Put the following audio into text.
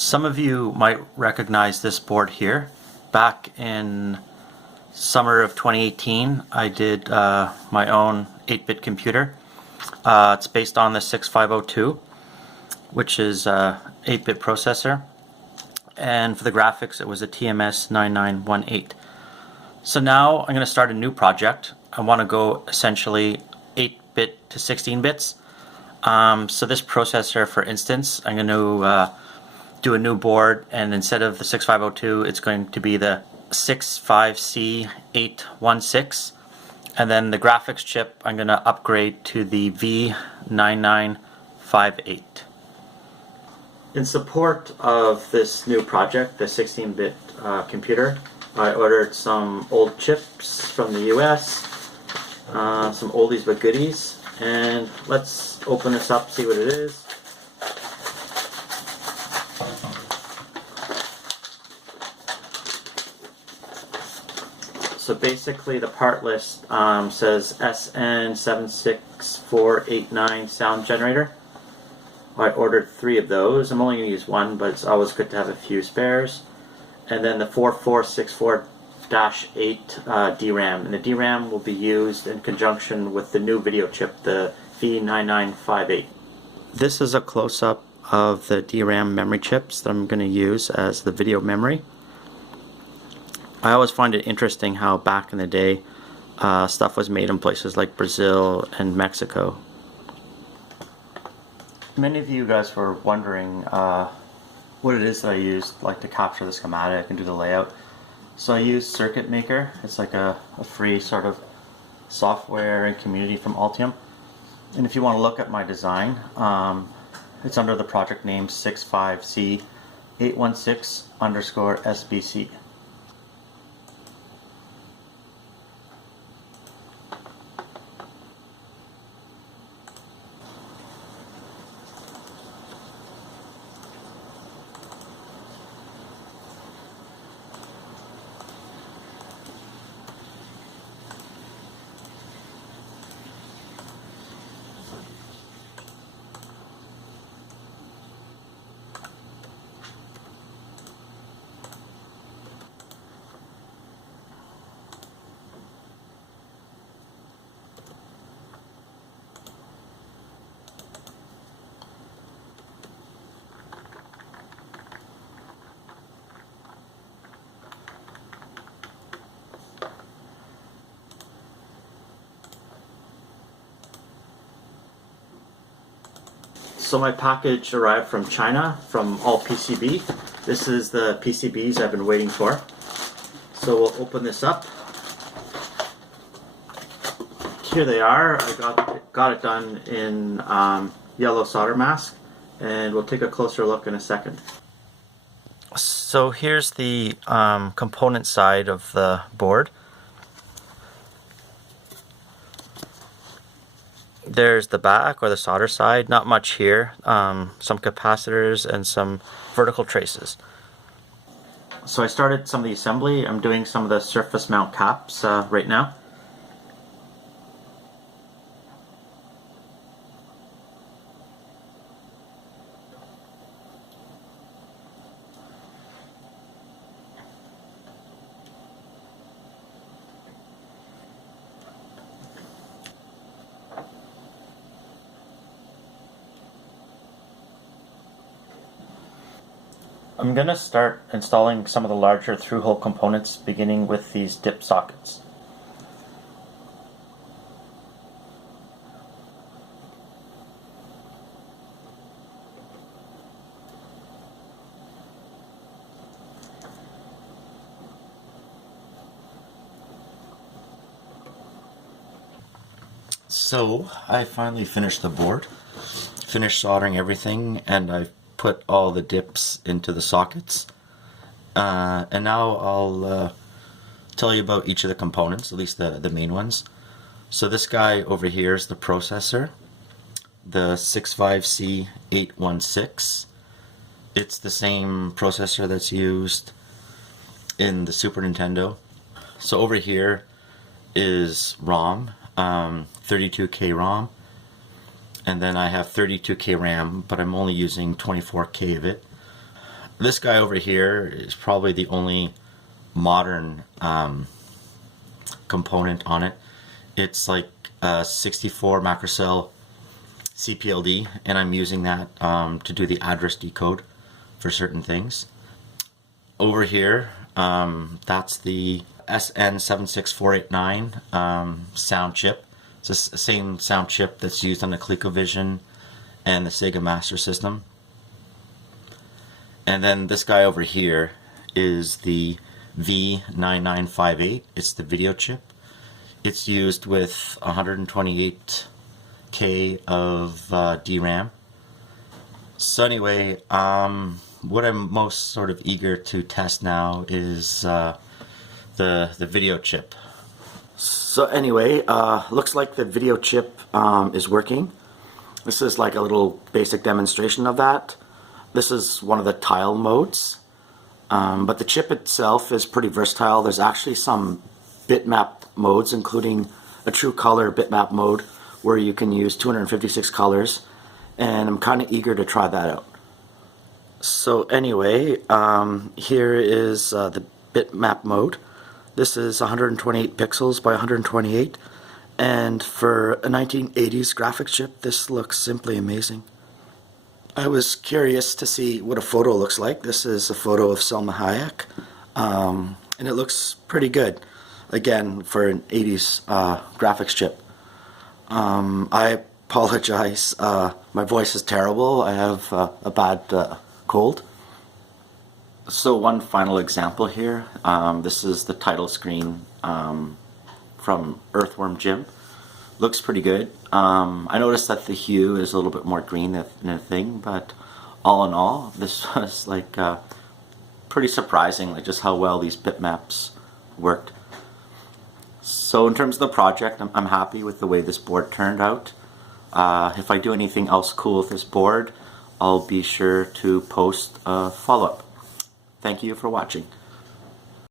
Some of you might recognize this board here. Back in summer of 2018, I did my own 8-bit computer. It's based on the 6502, which is a 8-bit processor. And for the graphics, it was a TMS 9918. So now I'm going to start a new project. I want to go essentially 8-bit to 16 bits. So this processor, for instance, I'm going to do a new board, and instead of the 6502, it's going to be the 65C816. And then the graphics chip, I'm going to upgrade to the V9958. In support of this new project, the 16-bit computer, I ordered some old chips from the US, some oldies but goodies, and let's open this up, see what it is. So basically the part list says SN76489 sound generator. I ordered 3 of those. I'm only going to use one, but it's always good to have a few spares. And then the 4464-8 DRAM. And the DRAM will be used in conjunction with the new video chip, the V9958. This is a close-up of the DRAM memory chips that I'm going to use as the video memory. I always find it interesting how back in the day stuff was made in places like Brazil and Mexico. Many of you guys were wondering what it is that I used to capture the schematic and do the layout. So I used Circuit Maker. It's like a free sort of software and community from Altium. And if you want to look at my design, it's under the project name 65C816_SBC. So my package arrived from China, from All PCB. This is the PCBs I've been waiting for. So we'll open this up. Here they are. I got it done in yellow solder mask, and we'll take a closer look in a second. So here's the component side of the board. There's the back, or the solder side. Not much here. Some capacitors and some vertical traces. So I started some of the assembly. I'm doing some of the surface mount caps right now. I'm going to start installing some of the larger through-hole components, beginning with these dip sockets. So I finally finished the board, finished soldering everything, and I've put all the dips into the sockets, and now I'll tell you about each of the components, at least the main ones. So this guy over here is the processor, the 65C816. It's the same processor that's used in the Super Nintendo. So over here is ROM, 32K ROM. And then I have 32K RAM, but I'm only using 24K of it. This guy over here is probably the only modern component on it. It's like a 64 macrocell CPLD, and I'm using that to do the address decode for certain things. Over here, that's the SN76489 sound chip. It's the same sound chip that's used on the ColecoVision and the Sega Master System. And then this guy over here is the V9958. It's the video chip. It's used with 128K of DRAM. So anyway, what I'm most sort of eager to test now is the video chip. So anyway, looks like the video chip is working. This is like a little basic demonstration of that. This is one of the tile modes, but the chip itself is pretty versatile. There's actually some bitmap modes, including a true color bitmap mode where you can use 256 colors, and I'm kind of eager to try that out. So anyway, here is the bitmap mode. This is 128 pixels by 128, and for a 1980s graphics chip, this looks simply amazing. I was curious to see what a photo looks like. This is a photo of Selma Hayek, and it looks pretty good, again, for an 80s graphics chip. I apologize, my voice is terrible. I have a bad cold. So one final example here. This is the title screen from Earthworm Jim. Looks pretty good. I noticed that the hue is a little bit more green than a thing, but all in all, this was like pretty surprising, like just how well these bitmaps worked. So in terms of the project, I'm happy with the way this board turned out. If I do anything else cool with this board, I'll be sure to post a follow-up. Thank you for watching.